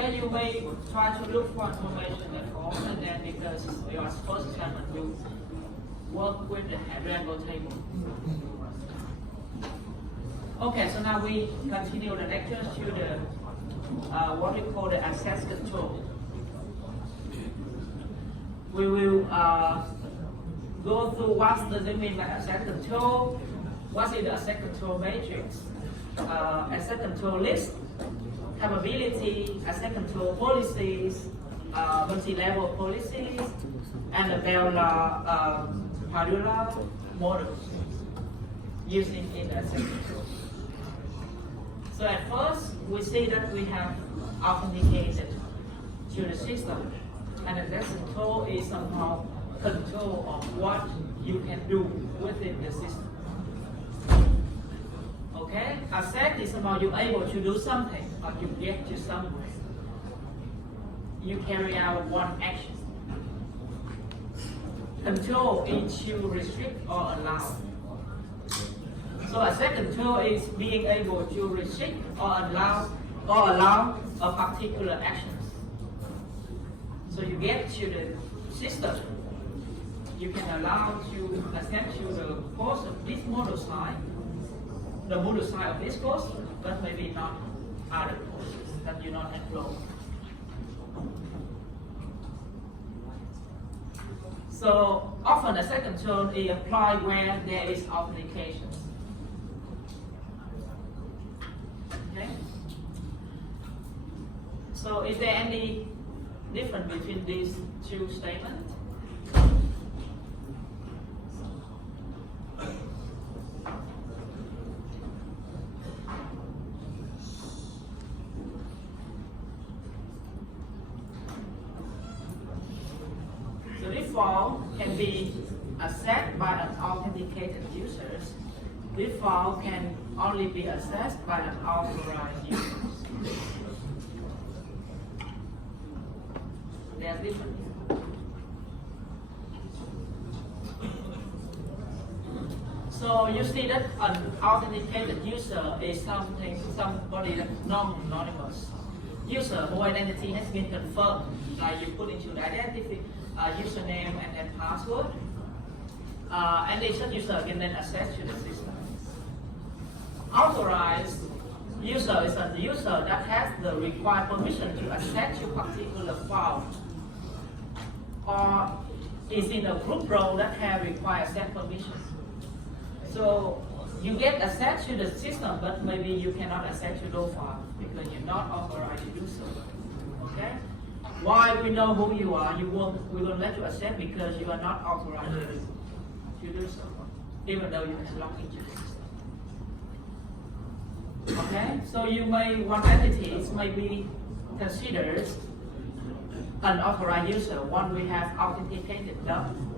Okay, you may try to look for information at home, and then because you are first time and you work with the Rainbow table. Okay, so now we continue the lecture to the what we call the access control. We will go through what does it mean by access control, what is the access control matrix, access control list, capability, access control policies, multi-level policies, and the Padula models using in access control. So at first, we see that we have authenticated to the system, and access control is somehow control of what you can do within the system. Okay, access is about you're able to do something, or you get to somewhere. You carry out one action. Control is to restrict or allow. So access control is being able to restrict or allow a particular action. So you get to the system, you can allow to access to the course of this model site, the model site of this course, but maybe not other courses that you not enroll. So often access control is applied where there is authentication. Okay. So is there any difference between these two statements? So default can be accessed by an authenticated user. Default can only be accessed by an authorized user. They are different. So you see that an authenticated user is somebody that's non-anonymous. User whose identity has been confirmed, like you put into the identity username and then password, and the user can then access to the system. Authorized user is a user that has the required permission to access to particular file, or is in a group role that has required access permission. So you get access to the system, but maybe you cannot access to those files because you're not authorized to do so. Okay? Why we know who you are? We won't let you access because you are not authorized to do so, even though you can log into the system. Okay? So one entity may be considered unauthorized user once we have authenticated them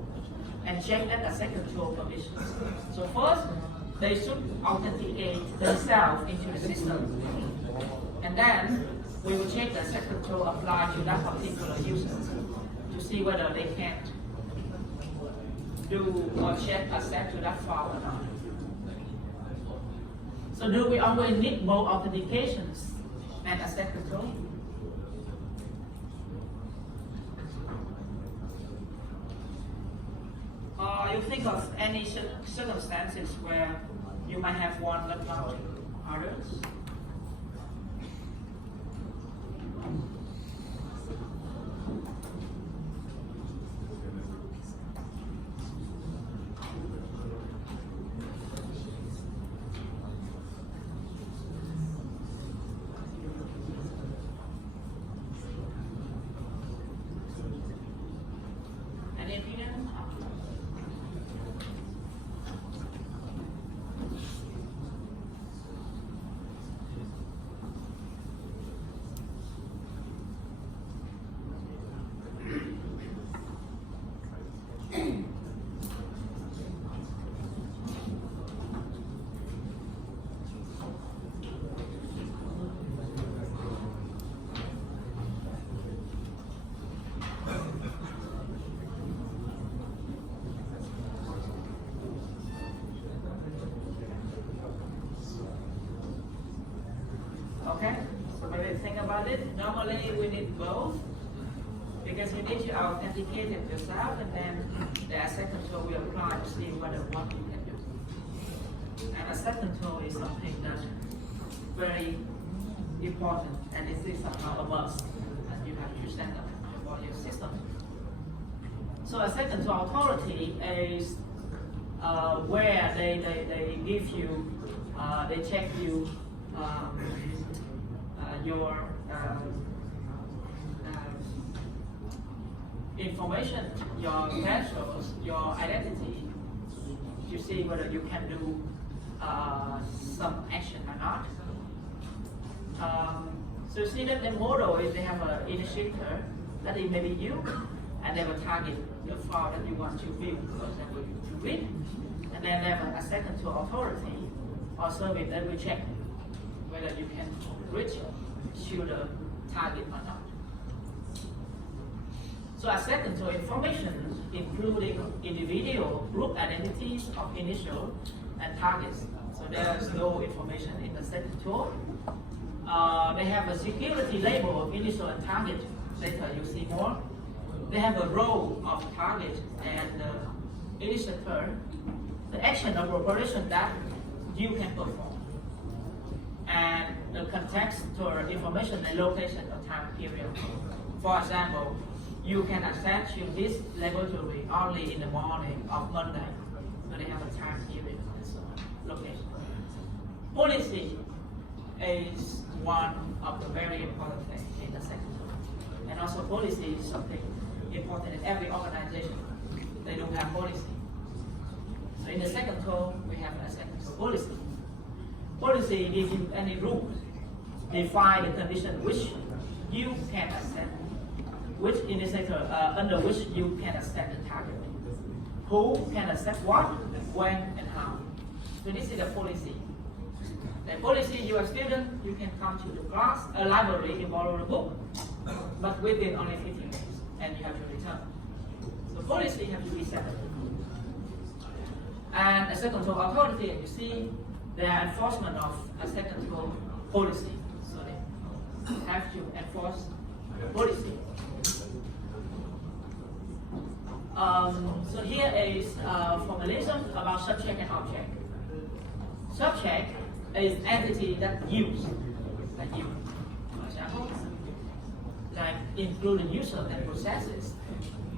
and check that access control permissions. So first, they should authenticate themselves into the system, and then we will check the access control applied to that particular user to see whether they can do or check access to that file or not. So do we always need both authentications and access control? You think of any circumstances where you might have one but not others? Any opinion? maybe think about it. Normally we need both because you need to authenticate it yourself, and then the asset control will apply to see whether what you can do. And asset control is something that's very important, and this is somehow a must, and you have to set up for your system. So asset control authority is where they give you, they check you your information, your credentials, your identity, to see whether you can do some action or not. So you see that the model is they have an initiator, that it may be you, and they will target the file that you want to view, for example, to read. And then they have a second to authority or service that will check whether you can reach to the target or not. So a second to information, including individual group identities of initial and targets. So there is no information in the second tool. They have a security label of initial and target. Later you see more. They have a role of target and initiator, the action of operation that you can perform, and the context or information and location of time period. For example, you can access to this laboratory only in the morning of Monday, so they have a time period and so on, location. Policy is one of the very important things in the sector, and also policy is something important in every organization. They don't have policy. So in the second tool, we have a second tool policy. Policy gives you any rules, define the condition which you can accept, which indicator under which you can accept the target, who can accept what, when, and how. So this is the policy. The policy, you are a student, you can come to the class, a library, and borrow the book, but within only 15 days, and you have to return. So policy have to be set up. And a second tool authority, you see, the enforcement of a second tool policy. So they have to enforce policy. So here is formalism about subject and object. Subject is entity that use, like you, for example, like including user and processes.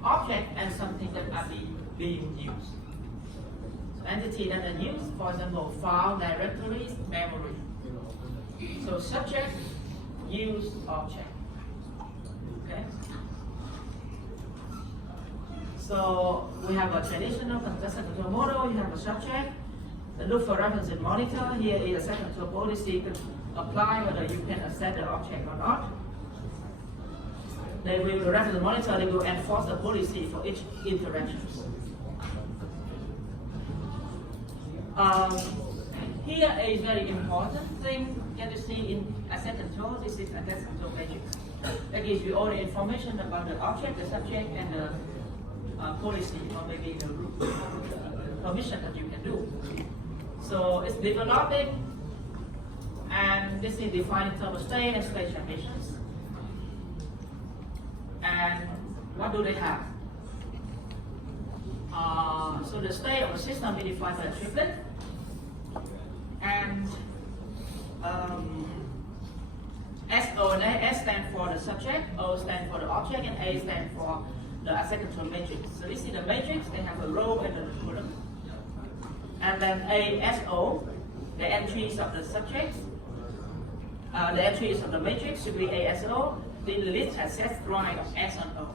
Object and something that are being used. So entity that are used, for example, file, directories, memory. So subject, use, object. Okay. So we have a traditional contested control model. You have a subject. Look for reference in monitor. Here is a second tool policy to apply whether you can accept the object or not. They will reference monitor. They will enforce the policy for each interaction. Here is very important thing that you see in asset control. This is asset control matrix. That gives you all the information about the object, the subject, and the policy, or maybe the permission that you can do. So it's developing, and this is defined in terms of state and state transitions. And what do they have? So the state of the system is defined by a triplet, and SO and S stand for the subject, O stand for the object, and A stand for the asset control matrix. So this is the matrix. They have a row and a column. And then ASO, the entries of the subjects, the entries of the matrix should be ASO. The list has set right of S and O.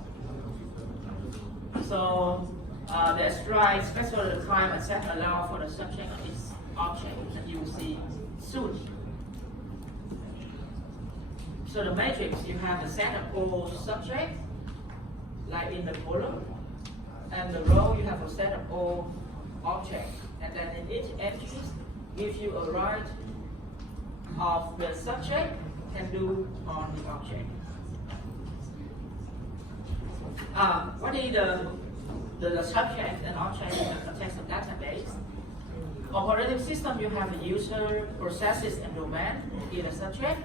So the strike specify the time and set allow for the subject of its object that you will see soon. So the matrix, you have a set of all subjects, like in the column, and the row you have a set of all objects. And then in each entry gives you a right of the subject can do on the object. What is the subject and object in the context of database? Operating system, you have the user, processes, and domain in the subject.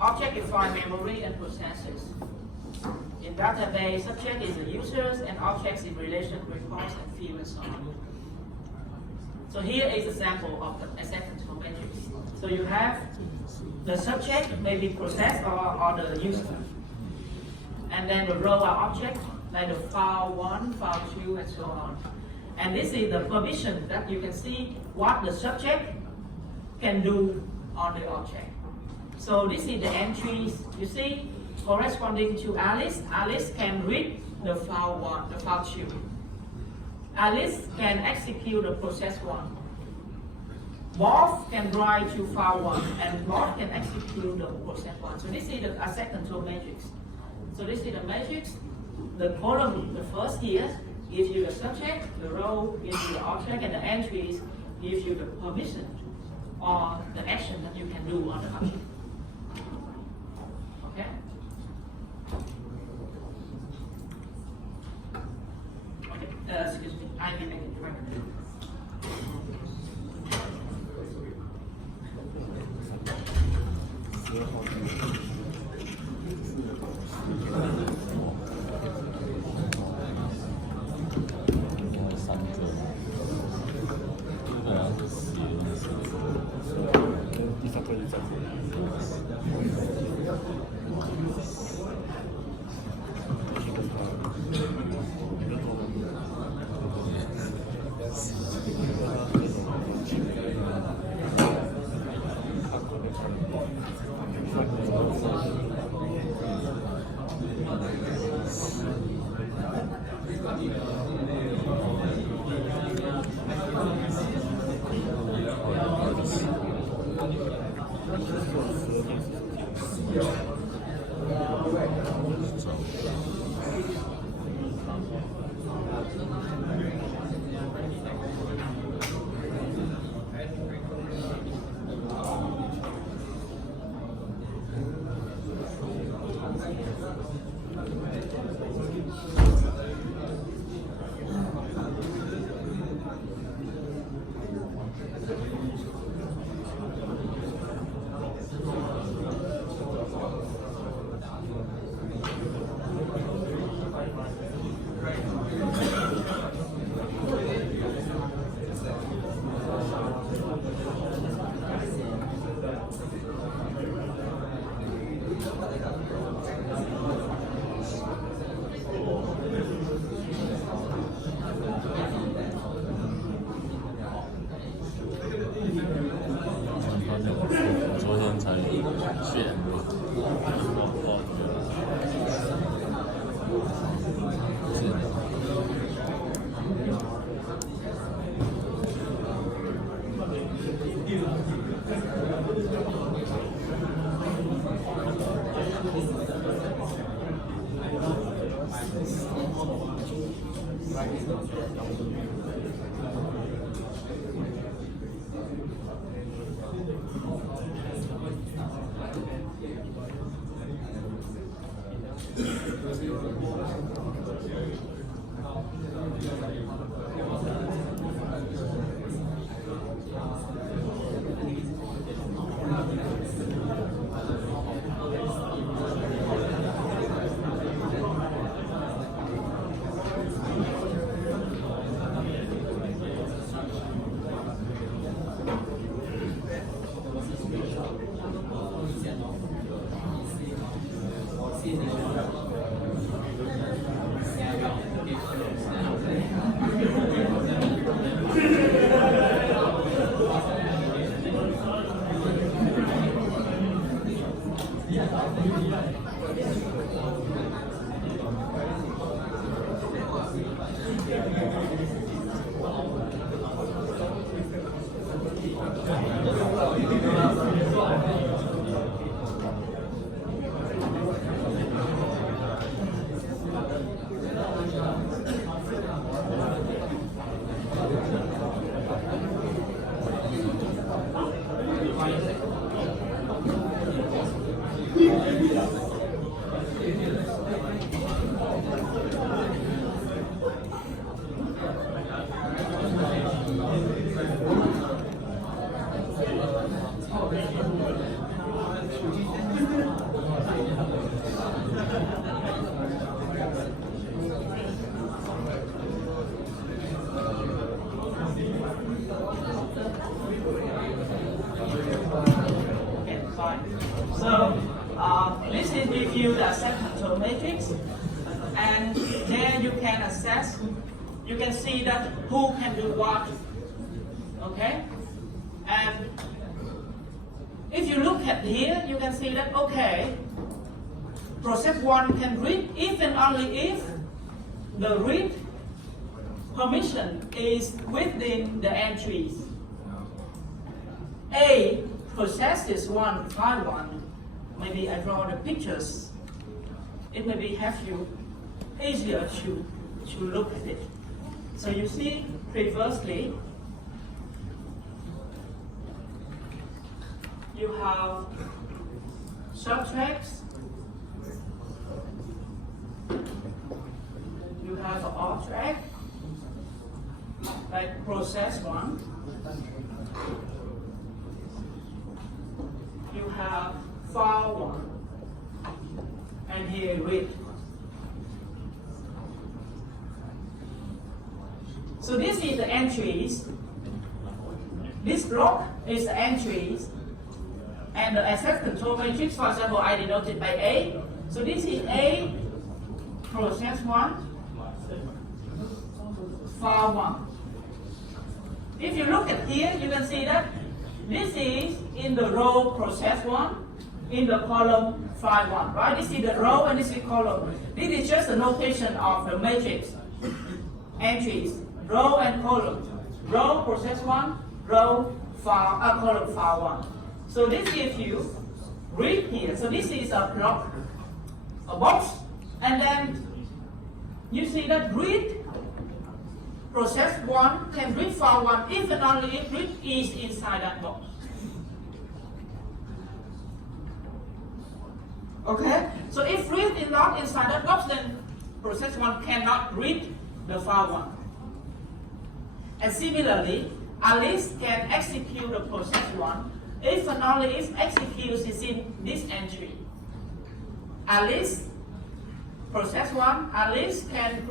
Object define memory and processes. In database, subject is the users and objects in relation records and field and so on. So here is a sample of the acceptance matrix. So you have the subject, maybe process or the user. And then the row are objects, like the file 1, file 2, and so on. And this is the permission that you can see what the subject can do on the object. So this is the entries, you see, corresponding to Alice. Alice can read the file 1, the file 2. Alice can execute the process 1. Morph can write to file 1, and Morph can execute the process 1. So this is the asset control matrix. So this is the matrix. The column, the first here, gives you the subject, the row gives you the object, and the entries gives you the permission or the action that you can do on the object. Okay? Okay, excuse me, I will make it right. fine. So this is review the access control matrix, and then you can assess. You can see that who can do what. Okay, and if you look at here, you can see that okay, process 1 can read if and only if the read permission is within the entries. A processes 1 file 1. Maybe I draw the pictures. It may be have you easier to look at it. So you see previously you have subjects, you have an object like process 1, you have file 1, and here read. So this is the entries. This block is the entries, and the access control matrix, for example, I denoted by A. So this is A, process 1, file 1. If you look at here, you can see that this is in the row process 1, in the column file 1, right? This is the row and this is column. This is just a notation of the matrix entries, row and column. Row process 1, row file, column file 1. So this gives you read here. So this is a block, a box, and then you see that read process 1 can read file 1 if and only if read is inside that box. Okay? So if read is not inside that box, then process 1 cannot read the file 1. And similarly, Alice can execute the process 1 if and only if executes is in this entry. Alice, process 1, Alice can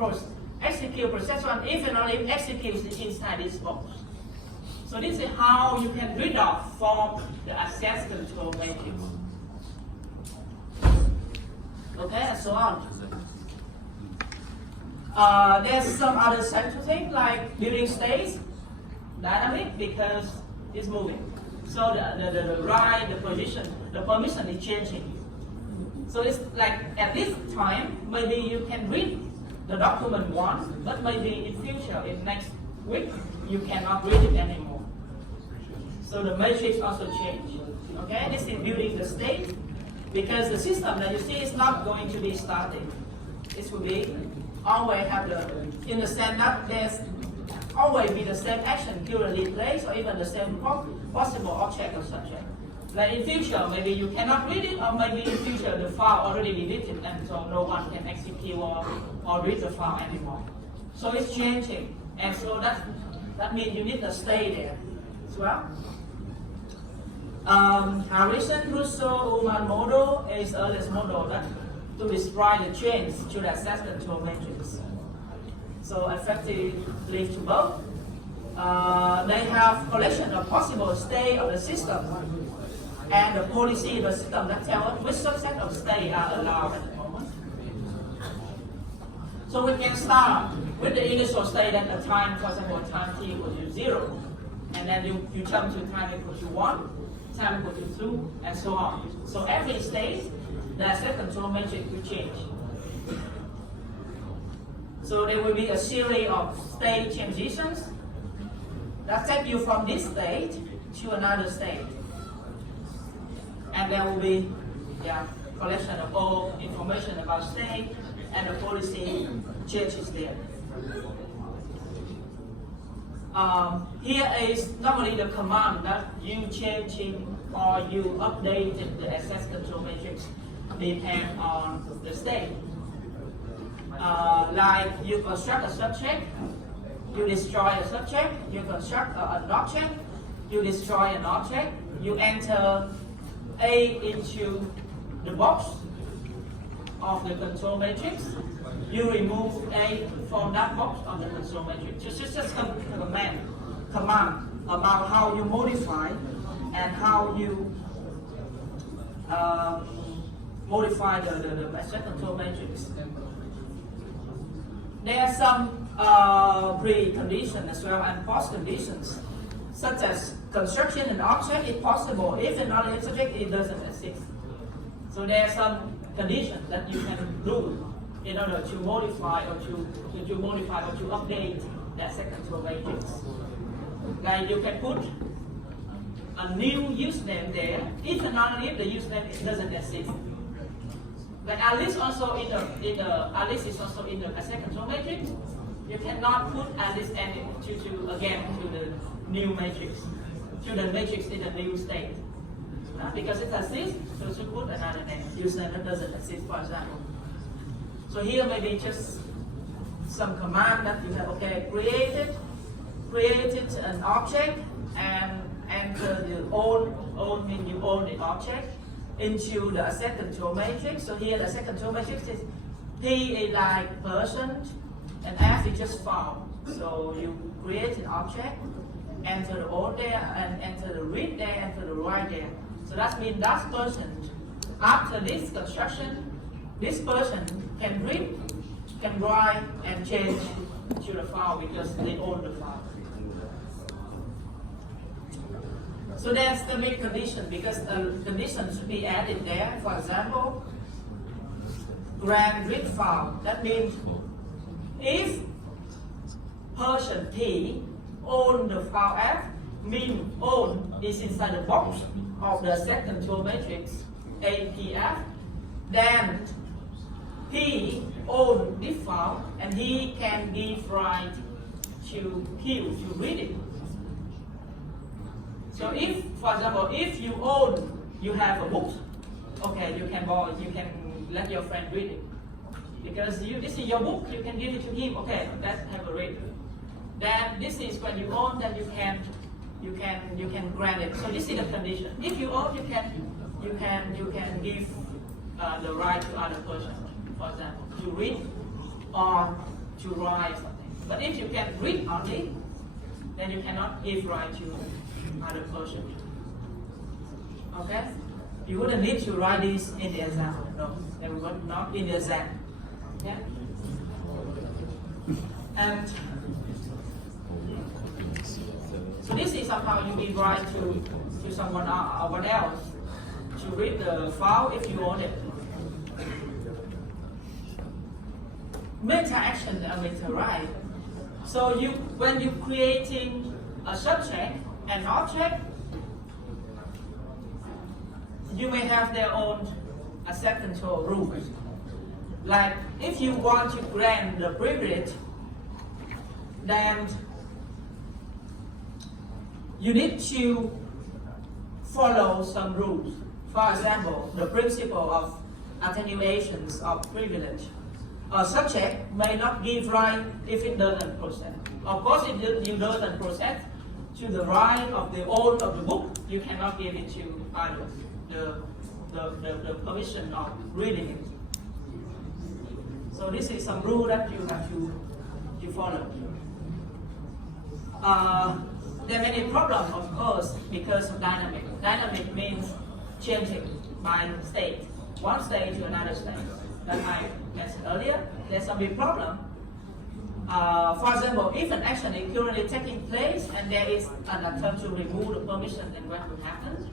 execute process 1 if and only if executes is inside this box. So this is how you can read off from the access control matrix. Okay, and so on. There's some other central thing like building states dynamic because it's moving. So the right, the position, the permission is changing. So it's like at this time, maybe you can read the document once, but maybe in future, in next week, you cannot read it anymore. So the matrix also change. Okay, this is building the state because the system that you see is not going to be static. It will be always have the, in the sense that there's always be the same action currently placed or even the same possible object or subject. Like in future, maybe you cannot read it, or maybe in future the file already deleted and so no one can execute or read the file anymore. So it's changing, and so that means you need to stay there as well. Harrison, Russo, Ullman model is earliest model that to describe the change to the access control matrix. So effectively to both. They have collection of possible state of the system and the policy of the system that tell us which subset of state are allowed at the moment. So we can start with the initial state at the time, for example, time t equals to 0, and then you jump to time equals to 1, time equals to 2, and so on. So every state, the access control matrix will change. So there will be a series of state transitions that take you from this state to another state. And there will be collection of all information about state and the policy changes there. Here is normally the command that you changing or you updated the access control matrix depend on the state. Like you construct a subject, you destroy a subject, you construct an object, you destroy an object, you enter A into the box of the control matrix, you remove A from that box of the control matrix. Just a command about how you modify and how you modify the access control matrix. There are some preconditions as well and post-conditions, such as construction an object is possible if another subject it doesn't exist. So there are some conditions that you can do in order to modify or to modify or to update the access control matrix. Like you can put a new username there if the username doesn't exist. Like Alice also Alice is also in the access control matrix. You cannot put Alice again to the new matrix, to the matrix in the new state. Because it exists, so you should put another name, username that doesn't exist, for example. So here maybe just some command that you have, okay, created an object and enter the own mean you own the object into the access control matrix. So here the access control matrix is P is like person and F is just file. So you create an object, enter the own there and enter the read there, enter the write there. So that means that person, after this construction, this person can read, can write and change to the file because they own the file. So that's the big condition because the condition should be added there. For example, grant read file. That means if person P own the file F, mean own is inside the box of the access control matrix APF, then he own this file and he can give right to Q to read it. So if, for example, if you have a book, okay, you can let your friend read it. Because this is your book, you can give it to him, okay, let's have a read. Then this is when you own, then you can grant it. So this is the condition. If you own, you can give the right to other person, for example, to read or to write something. But if you can read only, then you cannot give right to other person. Okay? You wouldn't need to write this in the example. No, they would not in the exam. Yeah? And so this is somehow you give right to someone else to read the file if you own it. Meta action and meta right. So when you creating a subject and object, you may have their own access control rules. Like if you want to grant the privilege, then you need to follow some rules. For example, the principle of attenuations of privilege. A subject may not give right if it doesn't process. Of course, if you doesn't process to the right of the owner of the book, you cannot give it to others. The permission of reading it. So this is some rule that you have to follow. There are many problems, of course, because of dynamic. Dynamic means changing by state, one state to another state. That I mentioned earlier, there's some big problem. For example, if an action is currently taking place and there is an attempt to remove the permission, then what will happen?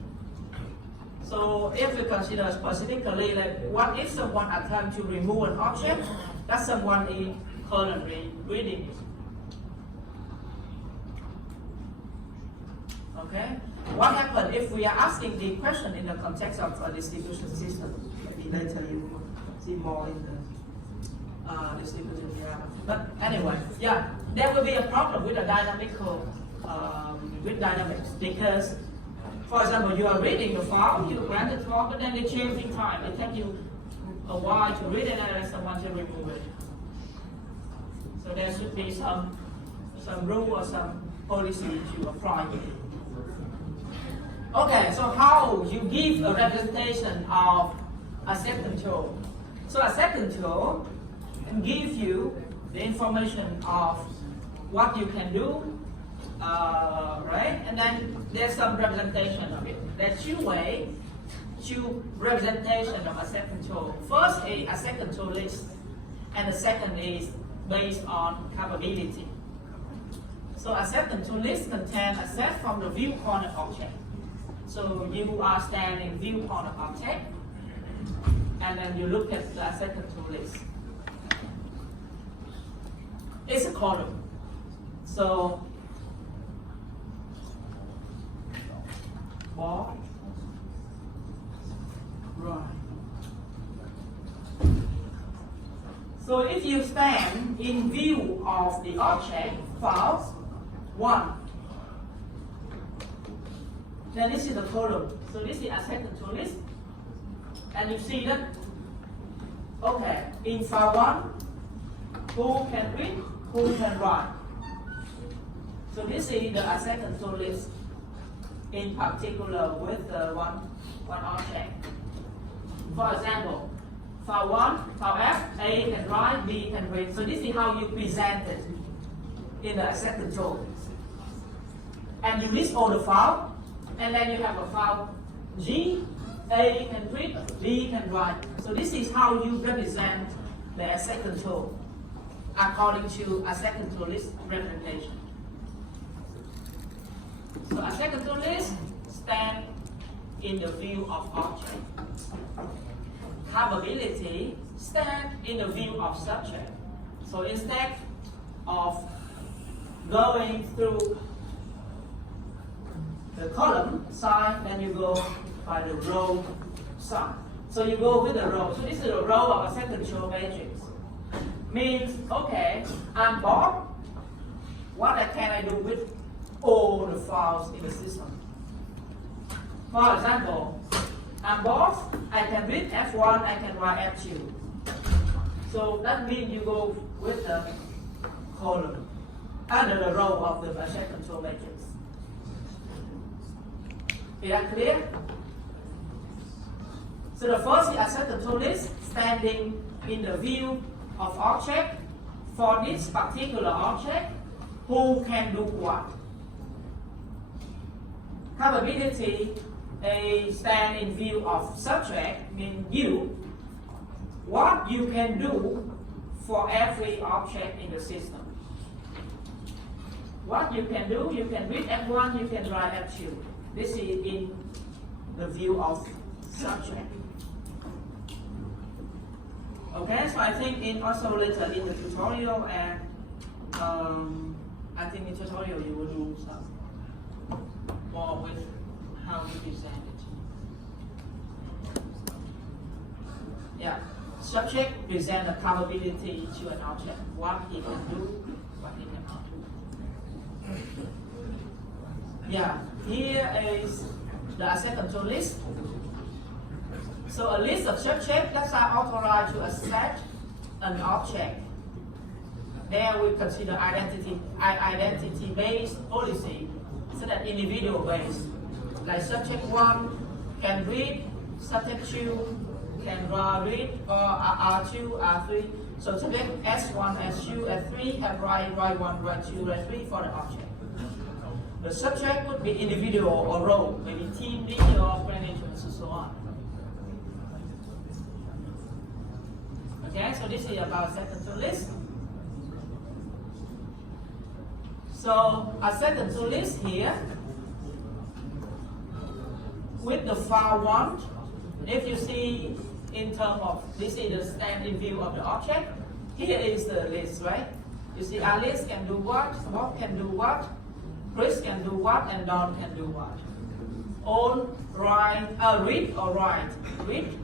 So if we consider specifically, like what if someone attempts to remove an object that someone is currently reading? Okay? What happens if we are asking the question in the context of a distribution system? Maybe later you will see more in the distribution diagram. But anyway, yeah, there will be a problem with the dynamical, with dynamics because, for example, you are reading the file, you grant the file, but then they change in time. It takes you a while to read it and then someone to remove it. So there should be some rule or some policy to apply. Okay, so how you give a representation of access control? So access control can give you the information of what you can do, right? And then there's some representation of it. There's two ways two representation of asset control. First is asset control list, and the second is based on capability. So asset control list contains assets from the view corner object. So you are standing view corner object, and then you look at the asset control list. It's a column. So ball, right. So if you stand in view of the object file 1, then this is the column. So this is asset control list. And you see that, okay, in file 1, who can read, who can write. So this is the asset control list in particular with the one object. For example, file 1, file F, A can write, B can read. So this is how you present it in the asset control. And you list all the files, and then you have a file G, A can read, B can write. So this is how you represent the asset control according to asset control list representation. So asset control list stand in the view of object. Capability stand in the view of subject. So instead of going through the column side, then you go by the row side. So you go with the row. So this is the row of asset control matrix. Means, okay, I'm bored. What can I do with all the files in the system? For example, I'm bored. I can read F1, I can write F2. So that means you go with the column under the row of the asset control matrix. Is that clear? So the first is asset control list standing in the view of object. For this particular object, who can do what? Capability stand in view of subject, means you. What you can do for every object in the system. What you can do, you can read F1, you can write F2. This is in the view of subject. Okay, so I think in also later in the tutorial and I think in tutorial you will do some more with how you present it. Yeah, subject present a capability to an object, what he can do, what he cannot do. Yeah, here is the asset control list. So a list of subjects that are authorized to accept an object. There we consider identity-based policy, so that individual-based. Like subject 1 can read, subject 2 can read, or R2, R3. So subject S1, S2, S3 have write 1, write 2, write 3 for the object. The subject would be individual or role, maybe team leader or management, and so on. Okay, so this is about asset control list. So asset control list here with the file 1. If you see in terms of this is the standing view of the object, here is the list, right? You see Alice can do what, Bob can do what, Chris can do what, and Don can do what. All read or write, read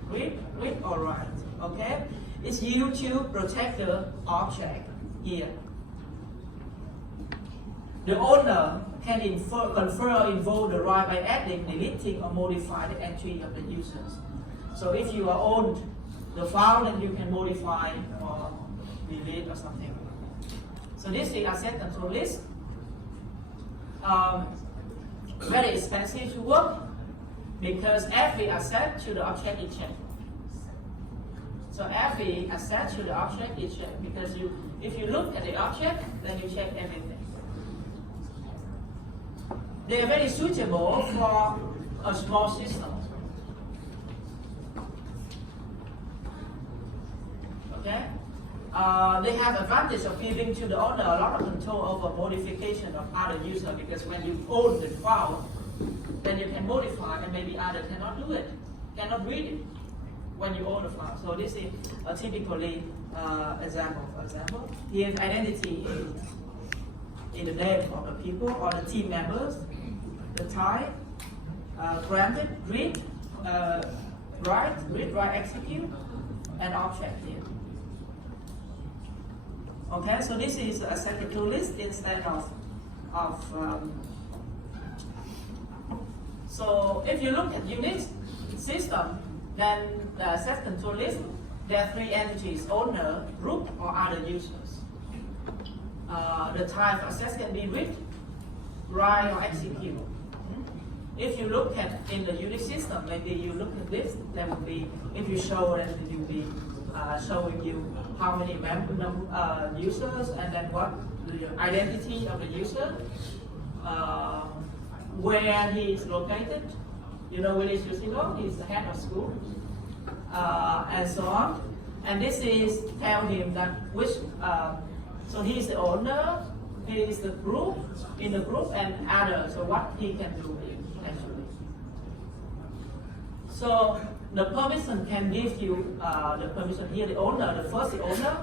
or write. Okay. It's used to protect the object here. The owner can confer involve the right by adding, deleting, or modify the entry of the users. So if you are owned the file, then you can modify or delete or something. So this is asset control list. Very expensive to work because every asset to the object is checked. So every asset to the object is checked because if you look at the object, then you check everything. They are very suitable for a small system. they have advantage of giving to the owner a lot of control over modification of other user, because when you own the file, then you can modify and maybe other cannot do it, cannot read it when you own the file. So this is a typically example. For example, here's identity in the name of the people or the team members, the type, granted, read, write, execute, and object here. Okay, so this is a second to list instead of so if you look at Unix system, then the access control list, there are three entities: owner, group, or other users. The type of access can be read, write, or execute. If you look at in the Unix system, maybe you look at this, there will be, if you show it, it will be showing you how many users, and then what the identity of the user, where he is located. You know, Willis Yusilo, he's the head of school, and so on. And this is tell him that which, so he is the owner, he is the group, in the group, and others, so what he can do actually. So the permission can give you the permission here, the owner, the first the owner,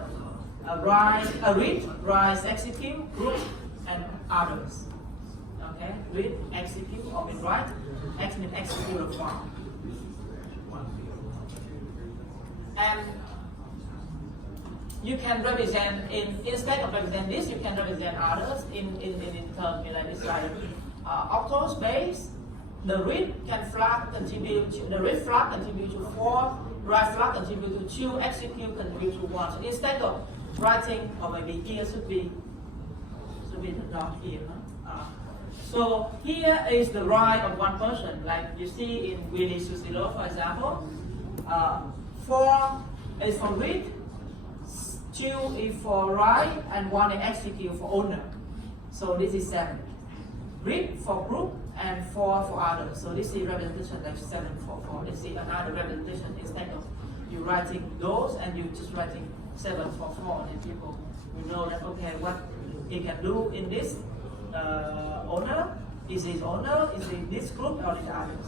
read, write, execute, group, and others. Okay, read, execute, or write, execute a file. And you can represent, instead of represent this, you can represent others in terms like this, like octal space. The read can flag contribute to, the read flag contribute to 4, write flag contribute to 2, execute contribute to 1. So instead of writing, or maybe here should be the dot here. So here is the right of one person, like you see in Willy Susilo, for example. 4 is for read, 2 is for write, and 1 is execute for owner. So this is 7. Read for group, and 4 for others. So this is representation like 7 for 4. This is another representation instead of you writing those and you just writing 7 for 4. And people will know that, okay, what he can do in this owner, is his owner, is in this group, or in the others.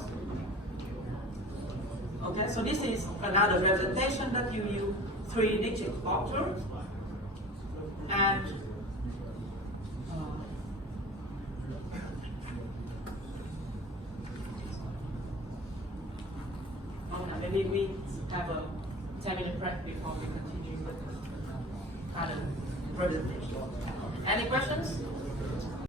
Okay, so this is another representation that you use 3-digit octal. And maybe we have a 10-minute break before we continue with other presentation. Any questions?